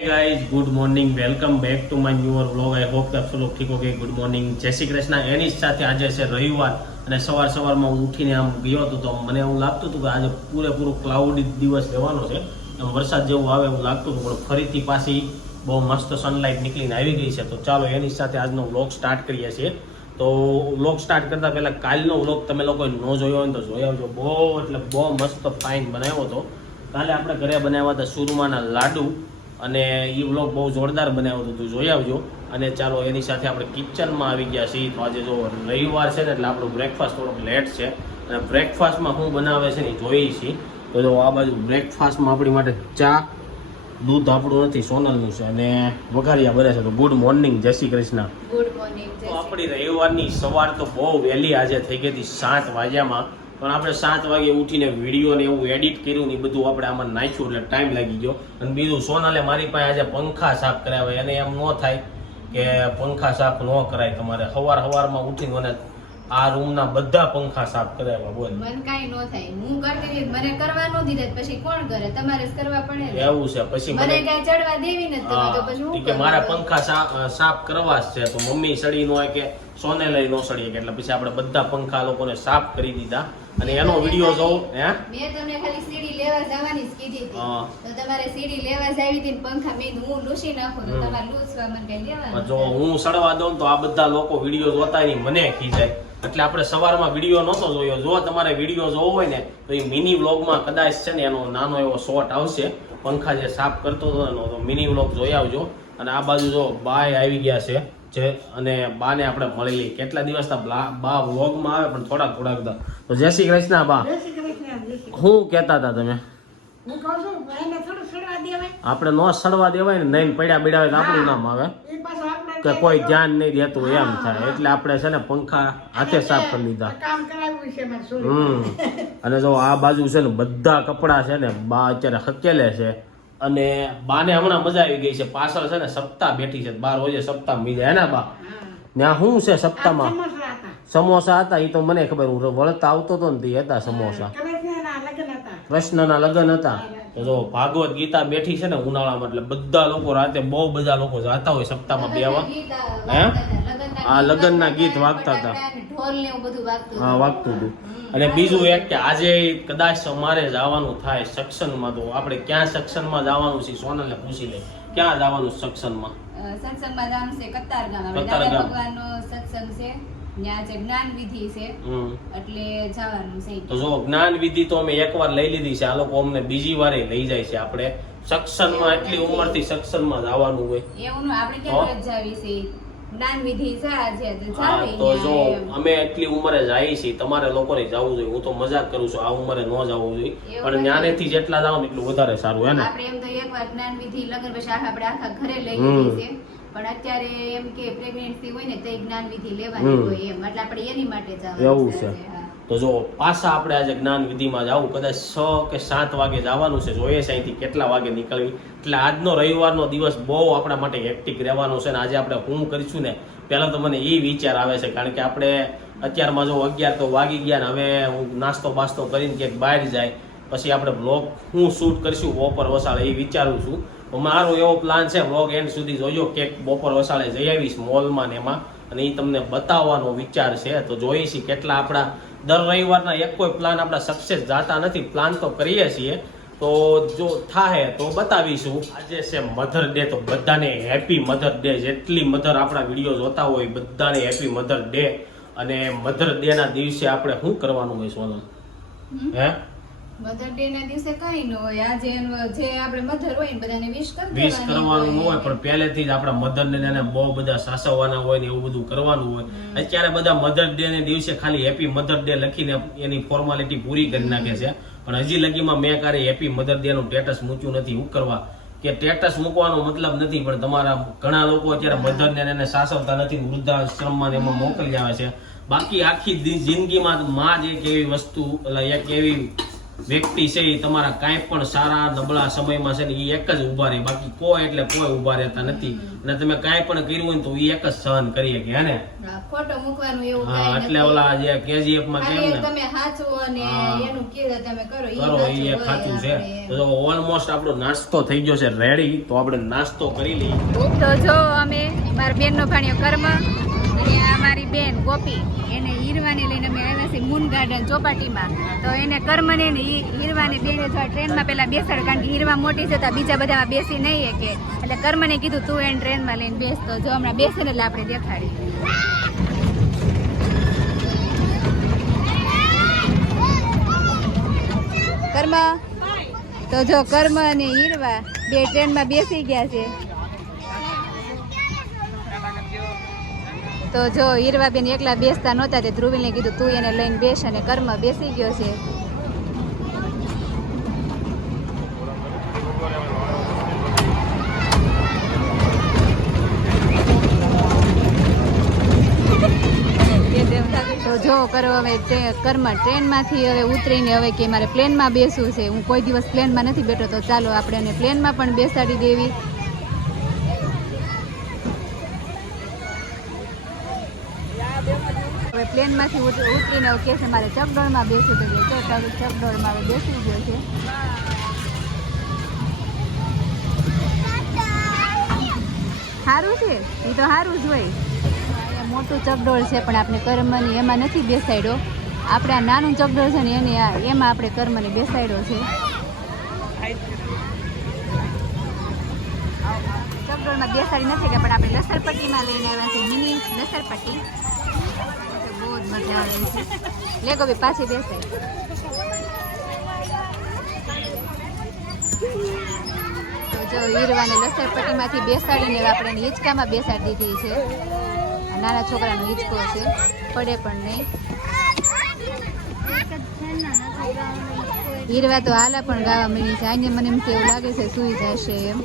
Guys good morning welcome back to my newer vlog I hope आप सब लोग ठीक होगे गुड मॉर्निंग जय श्री कृष्ण એની સાથે આજે છે રવિવાર અને સવારમાં હું ઉઠીને આમ ગયો હતો તો મને એવું લાગતું હતું કે આજે પૂરેપૂરો ક્લાઉડી દિવસ રહેવાનો છે આમ વરસાદ જેવું આવે એવું લાગતું હતું પણ ફરીથી પાછી બહુ મસ્ત સનલાઇટ નીકળીને આવી ગઈ છે તો ચાલો એની સાથે આજનો વ્લોગ સ્ટાર્ટ કરીએ છીએ તો વ્લોગ સ્ટાર્ટ કરતા પહેલા કાલનો વ્લોગ તમે લોકોએ ન જોયો હોય તો જોઈ આવજો બહુ એટલે બહુ મસ્ત ફાઇન બનાવ્યો હતો કાલે આપણે ઘરે બનાવ્યા હતા સુરમાના લાડુ અને એ વ્લોગ બહુ જોરદાર બનાવ્યો હતો જોઈ આવજો અને ચાલો એની સાથે આપણે કિચનમાં આવી ગયા છીએ તો આજે જો રવિવાર છે ને એટલે આપણું બ્રેકફાસ્ટ થોડોક લેટ છે અને બ્રેકફાસ્ટમાં શું બનાવે છે ને જોઈએ છીએ તો જો આ બાજુ બ્રેકફાસ્ટમાં આપણી માટે ચા દૂધ આપણું નથી સોનલનું છે અને વઘારિયા બને છે તો ગુડ મોર્નિંગ જય શ્રી કૃષ્ણ ગુડ મોર્નિંગ તો આપણી રવિવારની સવાર તો બહુ વહેલી આજે થઈ ગઈ હતી 7 વાગ્યામાં પણ આપણે 7 વાગે ઉઠીને વિડીયો ને એવું એડિટ કર્યું ને બધું આપણે આમાં નાખ્યું એટલે ટાઈમ લાગી ગયો અને બીજું સોનલે મારી પાસે આજે પંખા સાફ કરાવ્યા એને એમ ન થાય કે પંખા સાફ ન કરાય તમારે સવારમાં ઉઠીને મને આ રૂમના બધા પંખા સાફ કરાવ્યા બોલ મન કાઈ ન થાય હું કરતી હતી મને કરવા ન દીધા પછી કોણ કરે તમારે જ કરવા પડે ને એવું છે પછી મને કાઈ ચડવા દેવી નથી તમે તો પછી હું કે મારા પંખા સાફ કરવા જ છે તો મમ્મી સડી નો હોય કે સોને લઈ નો સડી એટલે પછી આપણે બધા પંખા લોકોને સાફ કરી દીધા અને એનો વિડિયો જો હે મેં તમને ખાલી સીડી લેવા જવાની જ કીધી હતી તો તમારે સીડી લેવા જ આવી હતી ને પંખા મેં હું લૂસી નાખું તો તમારે લૂસવા મને કઈ લેવાનું જો હું સડવા દઉં તો આ બધા લોકો વિડિયો જોતા નહીં મને ખીજાય એટલે આપણે સવારમાં વિડિયો નહોતો જોયો જો તમારે વિડિયો જોવો હોય ને તો એ મિની વ્લોગમાં કદાચ છે ને એનો નાનો એવો શોર્ટ આવશે પંખા જે સાફ કરતો હતો એનો તો મિની વ્લોગ જોઈ આવજો અને આ બાજુ જો બાય આવી ગયા છે જે અને બાને આપણે મળી લઈએ કેટલા દિવસના બા વ્લોગમાં આવે પણ થોડાક તો જય શ્રી કૃષ્ણ બા શું કહેતા હતા તમે આપણે નો સડવા દેવાય ને નહીં પડ્યા બેડાવે તો આપણું નામ આવે કે કોઈ ધ્યાન નહીં દેતું એમ થાય એટલે આપણે છે ને પંખા હાથે સાફ કરી લીધા અને જો આ બાજુ છે ને બધા કપડા છે ને બા અત્યારે હકેલે છે અને બાને હમણાં મજા આવી ગઈ છે પાછળ છે ને સપ્તાહ બેઠી છે 12 રોજે સપ્તાહ મીજા હે ને બા ત્યાં શું છે સપ્તાહમાં સમોસા હતા એ તો મને ખબર હું વળતા આવતો હતો ને તે હતા સમોસા કૃષ્ણના લગ્ન હતા તો જો ભાગવત ગીતા બેઠી છે ને ઉનાળામાં એટલે બધા લોકો રાતે બહુ બધા લોકો જાતા હોય સપ્તાહમાં બેવા હે આ લગ્નના ગીત વાગતા હતા હા વાગતું હતું અને બીજું એક કે આજે કદાચ અમારે જવાનું થાય સત્સંગમાં તો આપણે ક્યાં સત્સંગમાં જવાનું છે સોનલને પૂછી લે ક્યાં જવાનું સત્સંગમાં જવાનું છે કતારગામ ભગવાનનો સત્સંગ છે ત્યાં જે જ્ઞાન વિધિ છે એટલે જવાનું છે તો જો જ્ઞાન વિધિ તો અમે એકવાર લઈ લીધી છે આ લોકો અમને બીજી વારે લઈ જાય છે આપણે સત્સંગમાં એટલી ઉંમરથી સત્સંગમાં જવાનું હોય એવું આપણે કેમ જાવી છે જ્ઞાન વિધિ છે તો જો અમે એટલી ઉંમરે જઈએ છીએ તમારે લોકોને જવું જોઈએ હું તો મજાક કરું છું આ ઉંમરે ન જવું જોઈએ પણ જ્ઞાનેથી જેટલા જાવ એટલું વધારે સારું હે ને આપણે એમ તો એકવાર જ્ઞાન વિધિ લગન પછી આપણે આખા ઘરે લઈ લીધી છે પણ અત્યારે એમ કે પ્રેગ્નન્સી હોય ને તો જ્ઞાન વિધિ લેવાની હોય એમ એટલે આપણે એની માટે જવાનું એવું છે તો જો પાછા આપણે આજે જ્ઞાન વિધિમાં જવું કદાચ 6 કે 7 વાગે જવાનું છે જોઈએ છે અહીંથી કેટલા વાગે નીકળવી એટલે આજનો રવિવારનો દિવસ બહુ આપણા માટે હેક્ટિક રહેવાનો છે ને આજે આપણે શું કરીશું ને પહેલાં તો મને એ વિચાર આવે છે કારણ કે આપણે અત્યારમાં જો 11 તો વાગી ગયા ને હવે હું નાસ્તો બાસ્તો કરીને ક્યાંક બહાર જાય પછી આપણે વ્લોગ હું શૂટ કરીશું બપોર વસાળે એ વિચારું છું તો મારો એવો પ્લાન છે વ્લોગ એન્ડ સુધી જોજો કે બપોર વસાળે જઈ આવીશ મોલમાં ને એમાં અને એ તમને બતાવવાનો વિચાર છે તો જોઈએ છીએ કેટલા આપણા દર રવિવારના એક કોઈ પ્લાન આપણા સક્સેસ જાતા નથી પ્લાન તો કરીએ છીએ તો જો થાય તો બતાવીશું આજે છે મધર ડે તો બધાને હેપી મધર ડે જેટલી મધર આપણા વિડીયો જોતા હોય બધાને હેપી મધર ડે અને મધર ડે ના દિવસે આપણે શું કરવાનું હોય સોનલ હે મધર ડે ના દિવસે કઈ ન હોય આજે જે આપણે મધર હોય ને બધાને વિશ કરવાનું હોય પણ પહેલેથી જ આપણા મધર ને એને બહુ બધા સાસવવાના હોય ને એવું બધું કરવાનું હોય અત્યારે બધા મધર ડે ને દિવસે ખાલી હેપી મધર ડે લખીને એની ફોર્માલિટી પૂરી કરી નાખે છે પણ હજી લગીમાં મેં ક્યારે હેપી મધર ડે નું સ્ટેટસ મૂક્યું નથી હું કરવા કે સ્ટેટસ મૂકવાનો મતલબ નથી પણ તમારા ઘણા લોકો અત્યારે મધર ને એને સાસવતા નથી વૃદ્ધાશ્રમમાં એમાં મોકલી આવે છે બાકી આખી જિંદગીમાં માં જ એક એવી વસ્તુ એક એવી વ્યક્તિ છે એ તમારા કાંઈ પણ સારા નબળા સમયમાં છે ને એ એક જ ઊભા રહે, બાકી કોઈ એટલે કોઈ ઊભા રહેતા નથી. અને તમે કાંઈ પણ કર્યું હોય ને તો એ એક જ સહન કરી શકે, હે ને? ફોટો મૂકવાનું એવું હા, કાંઈ એટલે નથી. ઓલા જે KGF માં કેમ ખાલી ને તમે હાચું અને હા. એનું કીધું તમે કરો ઈ કરો એ હાચું એક સાચું હોય છે. આપણે. તો ઓલમોસ્ટ આપણો નાસ્તો થઈ ગયો છે રેડી, તો આપણે નાસ્તો કરી લઈએ. તો જો અમે મારા બેનનો ભાણિયો કર્મ અને આ મારી બેન ગોપી એને હીરવાને લઈને અમે આવ્યા છીએ મૂન ગાર્ડન ચોપાટીમાં. તો એને કર્મને ને હીરવાને બેને જો ટ્રેનમાં પેલા બેસાડ, કારણ કે હીરવા મોટી છે તો બીજા બધામાં બેસી નહીં કે, એટલે કર્મને કીધું તું એને ટ્રેનમાં લઈને બેસ. તો જો હમણાં બેસે ને એટલે આપણે દેખાડી. કર્મ તો જો કર્મ અને હીરવા બે ટ્રેનમાં બેસી ગયા છે. તો જો હીરવાબેન એકલા બેસતા નહોતા તે ધ્રુવીને કીધું તું એને લઈને બેસ, અને કર્મ બેસી ગયો છે. તો જો કરો હવે કર્મ ટ્રેનમાંથી હવે ઉતરીને હવે કે મારે પ્લેનમાં બેસવું છે. હું કોઈ દિવસ પ્લેનમાં નથી બેઠો, તો ચાલો આપણે એને પ્લેનમાં પણ બેસાડી દેવી. હવે પ્લેનમાંથી ઉતરીને હવે કહે છે મારે ચકડોળમાં બેસવું, તો ચકડોળમાં હવે બેસી ગયો છે. સારું છે એ તો સારું જ હોય. અહીંયા મોટું ચકડોળ છે પણ આપણે કર્મની એમાં નથી બેસાડ્યો. આપણે આ નાનું ચકડોળ છે ને એમાં આપણે કર્મને બેસાડ્યો છે. ચકડોળમાં બેસાડી નથી કે, પણ આપણે લસરપટ્ટીમાં લઈને આવ્યા છે, મિની લસરપટ્ટી. બહુ જ મજા આવે છે. લે ગોબી પાછી બેસાય. તો જો હીરવાને લસરપટ્ટીમાંથી બેસાડીને આપણે એને હિંચકામાં બેસાડી દીધી છે. આ નાના છોકરાનો હિંચકો છે, પડે પણ નહીં. હીરવા તો હાલા પણ ગાવા મળી છે. આજે મને એમ કે એવું લાગે છે સુઈ જશે એમ.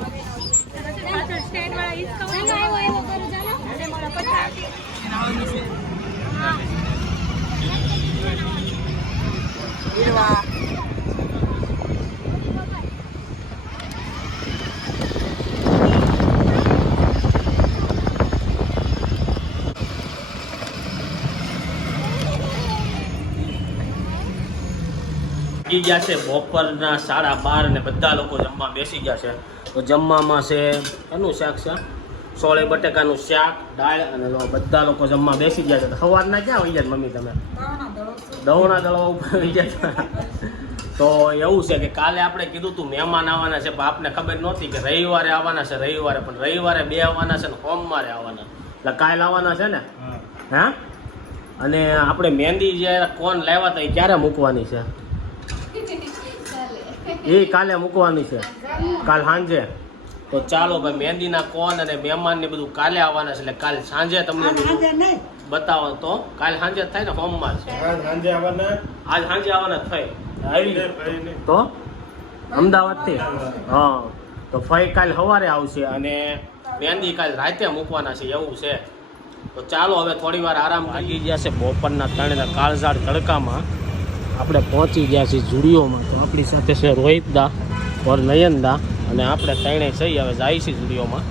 બેસી ગયા છે બપોરના 12:30 ને બધા લોકો જમવા બેસી ગયા છે. તો જમવામાં છે એનું શાક છે, સોળે બટેકાનું શાક, દાળ, અને બધા લોકો જમવા બેસી ગયા છે. તો સવારના ક્યાં હોય ગયા મમ્મી તમે? દવણા દળવા ઉપર આવી ગયા. તો એવું છે કે કાલે આપણે કીધું હતું મહેમાન આવવાના છે, પણ આપને ખબર નહોતી કે રવિવારે આવવાના છે. પણ રવિવારે 2 આવવાના છે ને સોમવારે આવવાના, એટલે કાલે આવવાના છે ને. હા, અને આપણે મહેંદી જ્યારે કોણ લાવ્યા હતા એ ક્યારે મૂકવાની છે? એ કાલે મૂકવાની છે, કાલ સાંજે. તો ચાલો ભાઈ, મહેંદીના કોન અને મહેમાન ને બધું કાલે આવવાના છે, એટલે કાલ સાંજે તમને બતાવો. તો કાલ સાંજે થાય ને, સોમવાર છે. આજ સાંજે આવવાના થઈ તો અમદાવાદ થી. હા, તો ફઈ કાલ સવારે આવશે અને મહેંદી કાલ રાતે મૂકવાના છે, એવું છે. તો ચાલો હવે થોડી વાર આરામ કરી ગયા છે. બપોરના 3 કાળઝાળ તડકામાં આપણે પહોંચી ગયા છીએ ઝુડિયોમાં. તો આપણી સાથે છે રોહિતદા ઓર નયનદા, અને આપણે ત્રણેય થઈ હવે જાય છીએ ઝુડિયોમાં.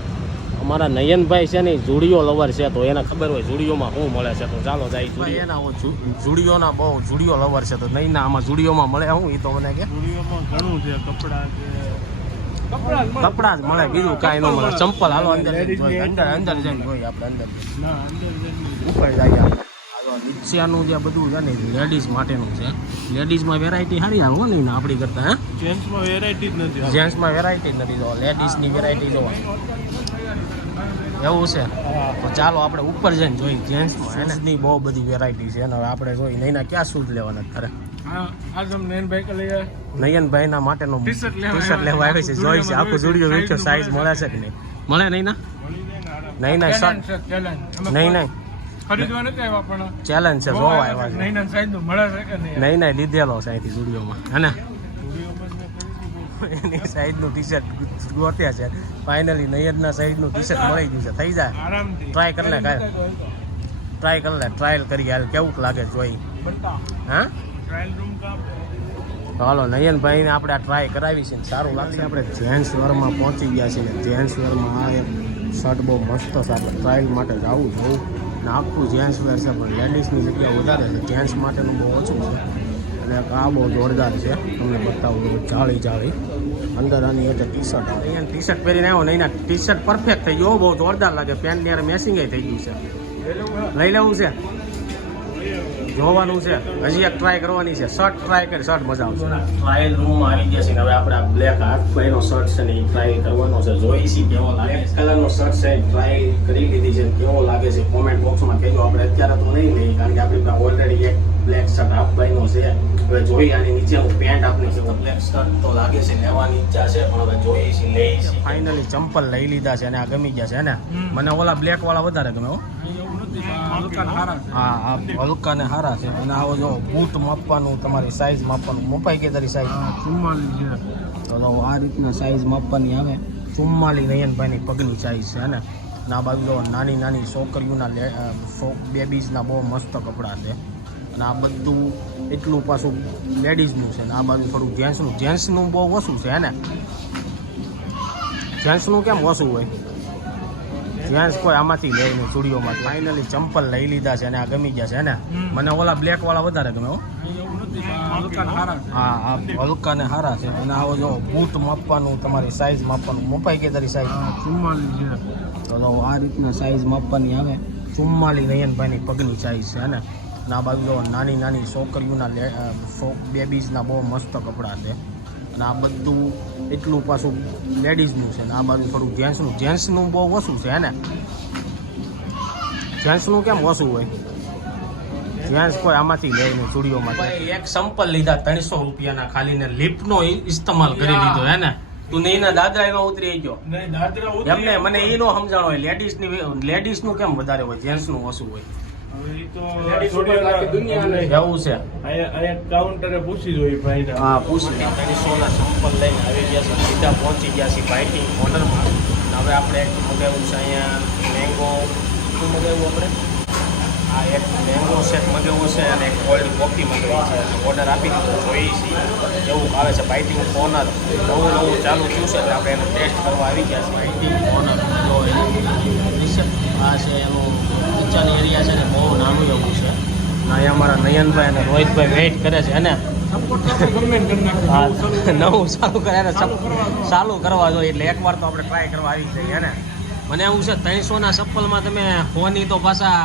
અમારા નયનભાઈ છે ને ઝુડિયો લવર છે, તો એને ખબર હોય ઝુડિયોમાં શું મળે છે. તો ચાલો જાય. એના ઝુડિયોના બહુ ઝુડિયો લવર છે, તો નહીં ના આમાં ઝુડિયોમાં મળે શું? એ તો મને કે ઝુડિયોમાં ઘણું છે, કપડા જ મળે, બીજું કાંઈ ન મળે. ચંપલ હાલો અંદર જઈને જોઈએ આપણે અંદર ઉપર જઈએ. નીચેનું જે બધું છે ને લેડીઝ માટેનું છે. લેડીઝમાં વેરાયટી સારી આવે હો ને આપણી કરતાં. હે, જેન્ટ્સમાં વેરાયટી જ નથી. જેન્ટ્સમાં વેરાયટી જ નથી. જો લેડીઝની વેરાયટી જો એવું છે. તો ચાલો આપણે ઉપર જઈને જોઈ. જેન્ટ્સમાં એની બહુ બધી વેરાયટી છે, અને હવે આપણે જોઈ નહીંના ક્યાં શૂઝ લેવાના ખરે. નયનભાઈના માટેનું ટી-શર્ટ લેવા આવે છે. જોઈ છે આખું ઝુડિયો વેચ્યો, સાઈઝ મળે છે કે નહીં મળે? નહીં ના નહીં ખરીદવા નથી આવ્યા પણ ચેલેન્જ છે, જોવા આવ્યા છે. નૈના સાઈઝ નું મળે છે કે નહીં? નહીં લીધેલો છે અહીંથી ઝુડિયોમાં, હે ને? એની સાઈઝનું ટી-શર્ટ ગોત્યા છે. ફાઇનલી નયનના સાઈઝનું ટી-શર્ટ મળી ગયું છે. થઈ જાય આરામથી ટ્રાય કરી લે, ટ્રાયલ કરી હાલ કેવું લાગે જોઈ. બનતા હા, ટ્રાયલ રૂમ કા તો હાલો નયનભાઈને આપણે આ ટ્રાય કરાવી છે ને સારું લાગશે. આપણે જેન્ટ્સ વેરમાં પહોંચી ગયા છીએ ને જેન્ટ્સ વેરમાં આ એક શર્ટ બહુ મસ્ત છે. આપણે ટ્રાયલ માટે જ આવું જોવું ને આખું જેન્ટ્સ વેર છે પણ લેડીઝની જગ્યા વધારે છે, જેન્ટ્સ માટેનું બહુ ઓછું છે. અને આ બહુ જોરદાર છે, તમને બતાવું જાળી અંદર આની એટલે ટી શર્ટ આવે. અહીંયા ટી શર્ટ પહેરીને આવ્યો ને એના ટી શર્ટ પરફેક્ટ થઈ ગયો, બહુ જોરદાર લાગે. પેન્ટ યાર મેસિંગ થઈ ગયું છે. લઈ લેવું છે, જોવાનું છે, હજી એક ટ્રાય કરવાની છે. શર્ટ ટ્રાય કરી, શર્ટ મજા આવશે. ટ્રાયલ રૂમમાં આવી ગયા છે ને હવે આપણે આ બ્લેક હાફ ભાઈનો શર્ટ છે ને એ ટ્રાય કરવાનો છે. જોઈશી કેવો લાગે. કલરનો શર્ટ છે ટ્રાય કરી લીધી છે, કેવો લાગે છે કોમેન્ટ બોક્સમાં કહેજો. આપણે અત્યારે તો નહીં લઈએ કારણ કે આપણી પાસે ઓલરેડી એક બ્લેક શર્ટ હાફ ભાઈનો છે. હવે જોઈએ આની નીચેનું પેન્ટ આપણે છે બ્લેક શર્ટ તો લાગે છે લેવાની ઈચ્છા છે પણ હવે જોઈએ છે લઈ છે. ફાઇનલી ચંપલ લઈ લીધા છે અને આ ગમી ગયા છે ને. મને ઓલા બ્લેક વાળા વધારે ગમે હો. હા હા હલકા ને સારા છે. અને આવો જો બૂટ માપવાનું, તમારી સાઈઝ માપવાનું, મપાઈ કે તારી સાઈઝ 44 તો આ રીતના સાઈઝ માપવાની આવે. 44 નયનભાઈની પગની સાઈઝ છે ને. આ બાજુ જો નાની નાની છોકરીઓના બેબીઝના બહુ મસ્ત કપડાં છે. અને આ બધું એટલું પાછું લેડીઝનું છે ને આ બાજુ થોડું જેન્ટ્સનું બહુ ઓછું છે ને. જેન્ટ્સનું કેમ ઓછું હોય? જેન્ટ્સ કોઈ આમાંથી લે નહીં સ્ટુડિયોમાંથી. ફાઇનલી ચંપલ લઈ લીધા છે અને આ ગમી ગયા છે ને. મને ઓલા બ્લેક વાળા વધારે ગમે હો. હા હા હલકા ને સારા છે. અને આવો જો બૂટ માપવાનું, તમારી સાઈઝ માપવાનું, મપાઈ કે તારી સાઈઝ 44 તો આ રીતના સાઈઝ માપવાની આવે. 44 નયનભાઈની પગની સાઈઝ છે ને. આ બાજુ જો નાની નાની છોકરીઓના બેબીઝના બહુ મસ્ત કપડાં છે. અને આ બધું એટલું પાછું લેડીઝનું છે ને આ બાજુ થોડું જેન્ટ્સનું બહુ ઓછું છે ને. જેન્ટ્સનું કેમ ઓછું હોય? જેન્ટ્સ કોઈ આમાંથી લે નહીં સ્ટુડિયોમાંથી. એક સંપલ લીધા 300 રૂપિયાના ખાલી ને લિફ્ટનો ઇસ્તેમાલ કરી લીધો હે ને. તું નહીં ના દાદરામાં ઉતરી ગયો એમને મને એ નો સમજાણો હોય. લેડીઝનું કેમ વધારે હોય, જેન્ટ્સનું ઓછું હોય? એવું છે. કાઉન્ટરે પૂછી જોઈએ ભાઈ. હા પૂછી 300ના સંપલ લઈને આવી ગયા છે, સીધા પહોંચી ગયા છે બાઇકિંગ ઓર્ડરમાં. હવે આપણે એક મગાવ્યું છે અહીંયા મેંગો. શું મગાવ્યું આપણે? આ એક મેંગો શેક મગાવ્યો છે અને એક કોલ્ડ કોફી મગાવી છે. ઓર્ડર આપી દીધો, જોઈએ છીએ એવું આવે છે. બાઇકિંગ ઓનર નવું ચાલુ થયું છે એટલે આપણે એનો ટેસ્ટ કરવા આવી ગયા છે. બાઇકિંગ ઓનર આ છે એનું કિચન એરિયા છે ને બહુ નાનું એવું છે. અહીંયા અમારા નયનભાઈ અને રોહિતભાઈ વેઇટ કરે છે ને. હા નવું ચાલુ કરે ને ચાલુ કરવા જોઈએ એટલે એકવાર તો આપણે ટ્રાય કરવા આવી જઈએ ને. મને એવું છે 300ના ચપ્પલમાં તમે હોની તો પાછા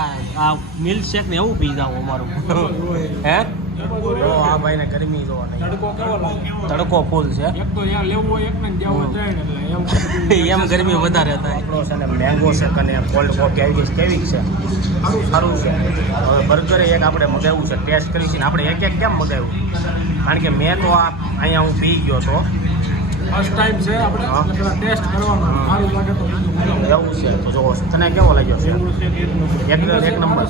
આ મિલ્ક શેક ને એવું પી જાઓ અમારું હે. તો આ ભાઈને ગરમી જોવા નહીં, તડકો ફૂલ છે એમ ગરમી વધારે થાય. આપણો છે ને મેંગો શેક અને કોલ્ડ કોફી આવી ગઈ કેવી છે? સારું છે. હવે બર્ગર એક આપણે મગાવ્યું છે, ટેસ્ટ કરી છે ને. આપણે એક કેમ મગાવ્યું? કારણ કે મેં તો આ અહીંયા હું પી ગયો તો ફર્સ્ટ ટાઈમ છે આપણે ટેસ્ટ કરવાનો. સારું લાગે તો એવું છે. તો જો તને કેવો લાગ્યો છે? એક નંબર.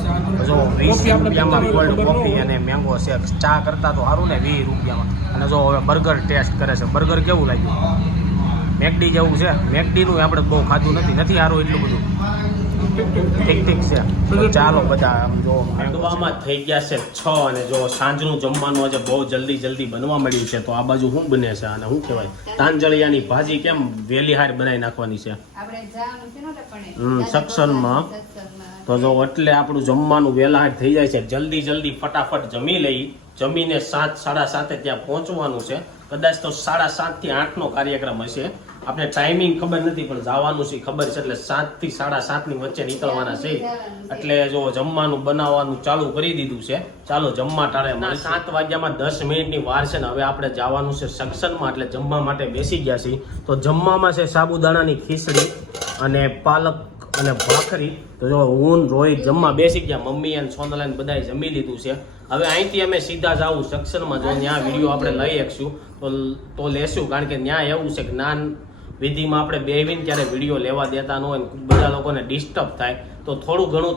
જો 20 રૂપિયામાં કોલ્ડ કોફી અને મેંગો શેક. ચા કરતા તો સારું ને 20 રૂપિયામાં. અને જો હવે બર્ગર ટેસ્ટ કરે છે. બર્ગર કેવું લાગ્યું? મેકડી જેવું છે. મેકડીનું આપણે બહુ ખાધું નથી સારું એટલું બધું. ઠીક છે. તો ચાલો બધા આમ જો મેંગવામાં થઈ ગયા છે 6 અને જો સાંજનું જમવાનું આજે બહુ જલ્દી બનવા મળ્યું છે. તો આ બાજુ શું બને છે અને શું કહેવાય તાંજળિયાની ભાજી કેમ વહેલી હાર બનાવી નાખવાની છે સક્ષનમાં. તો જો એટલે આપણું જમવાનું વહેલા હાર થઈ જાય છે. જલ્દી ફટાફટ જમી લઈ. જમીને 7 સાડા 7 ત્યાં પહોંચવાનું છે. કદાચ તો 7:30 થી 8નો કાર્યક્રમ હશે. આપણે ટાઈમિંગ ખબર નથી પણ જવાનું છે ખબર છે. એટલે 7 થી 7:30 ની વચ્ચે નીકળવાના છે. એટલે જો જમવાનું બનાવવાનું ચાલુ કરી દીધું છે. ચાલો જમવા ટાળે 7 વાગ્યામાં 10 મિનિટની વાર છે ને હવે આપણે જવાનું છે સક્ષનમાં. એટલે જમવા માટે બેસી ગયા છીએ. તો જમવામાં છે સાબુદાણાની ખીચડી અને પાલક અને ભાખરી. તો જો હું રોહિત જમવા બેસી ગયા. મમ્મી અને સોનલાને બધાએ જમી લીધું છે. હવે અહીંથી અમે સીધા જાવું સક્ષનમાં. જો ત્યાં વિડીયો આપણે લઈ શકશું તો લેશું. કારણ કે ત્યાં એવું છે જ્ઞાન વિધિમાં આપણે બેવીને ત્યારે વિડીયો લેવા દેતા ન હોય, બધા લોકોને ડિસ્ટર્બ થાય. તો થોડું ઘણું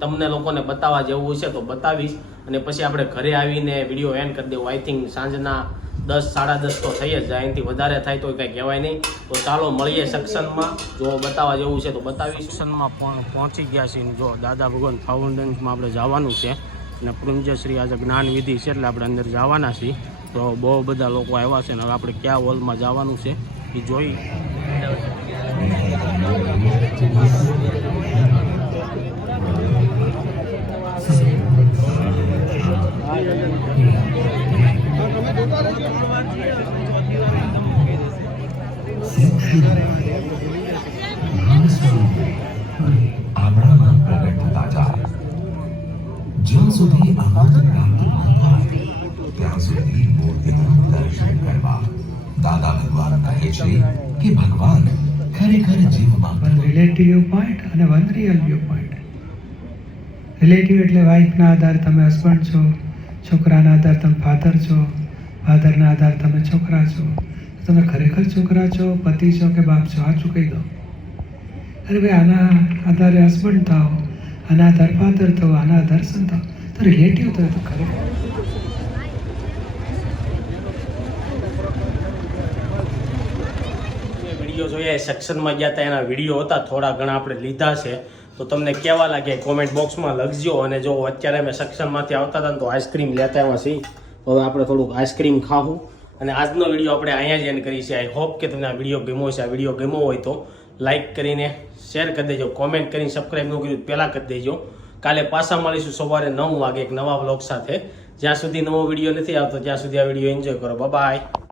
તમને લોકોને બતાવવા જેવું હશે તો બતાવીશ. અને પછી આપણે ઘરે આવીને વિડીયો એન્ડ કરી દેવું. આઈ થિંક સાંજના 10 સાડા 10 તો થઈ જ જાય. અહીંથી વધારે થાય તો કંઈ કહેવાય નહીં. તો ચાલો મળીએ સક્ષનમાં. જો બતાવવા જેવું છે તો બતાવીશ. સક્ષનમાં પહોંચી ગયા છીએ. જો દાદા ભગવાન ફાઉન્ડેશનમાં આપણે જવાનું છે અને પૂંજશ્રી આજે જ્ઞાન વિધિ છે એટલે આપણે અંદર જવાના છીએ. તો બહુ બધા લોકો આવ્યા છે ને હવે આપણે કયા હોલમાં જવાનું છે એ જોઈ. આંગણામાં પ્રગટ થતા જાય. જ્યાં સુધી અમૃત પ્રાપ્તિ ન થાય ત્યાં સુધી મૂર્તિના દર્શન કરવા. દાદા ભગવાન કહે છે કે ભગવાન ખરેખર જીવમાં રિલેટિવ વ્યૂ પોઈન્ટ અને one real view point. Relative એટલે વાઇફના આધાર તમે હસબન્ડ છો, છોકરાના આધાર તમે ફાધર છો, ફાધરના આધાર તમે છોકરા છો. તમે ખરેખર છોકરા છો, પતિ છો કે બાપ છો? આ ચૂકી દો. અરે ભાઈ આના આધારે હસબન્ડ થાઓ, આના આધાર ફાધર થાઓ, આના આધાર સન થાઓ. તો રિલેટિવ તો ખરેખર વિડીયો જોઈએ સેક્શનમાં ગયા હતા એના વિડીયો હતા થોડા ઘણા આપણે લીધા છે તો તમને કેવા લાગે કોમેન્ટ બોક્સમાં લખજો. અને જો અત્યારે અમે સેક્શનમાંથી આવતા હતા ને તો આઈસ્ક્રીમ લેતા આવ્યા છીએ તો હવે આપણે થોડુંક આઈસ્ક્રીમ ખાવું. અને આજનો વિડીયો આપણે અહીંયા જ એન્ડ કરી છે. આઈ હોપ કે તમને આ વિડીયો ગમ્યો છે. આ વિડીયો ગમ્યો હોય તો લાઇક કરીને શેર કરી દેજો, કોમેન્ટ કરીને સબસ્ક્રાઈબ ન કર્યું પહેલાં કરી દેજો. કાલે પાછા મળીશું સવારે 9 વાગે એક નવા વ્લોગ સાથે. જ્યાં સુધી નવો વિડીયો નથી આવતો ત્યાં સુધી આ વિડીયો એન્જોય કરો. બાય.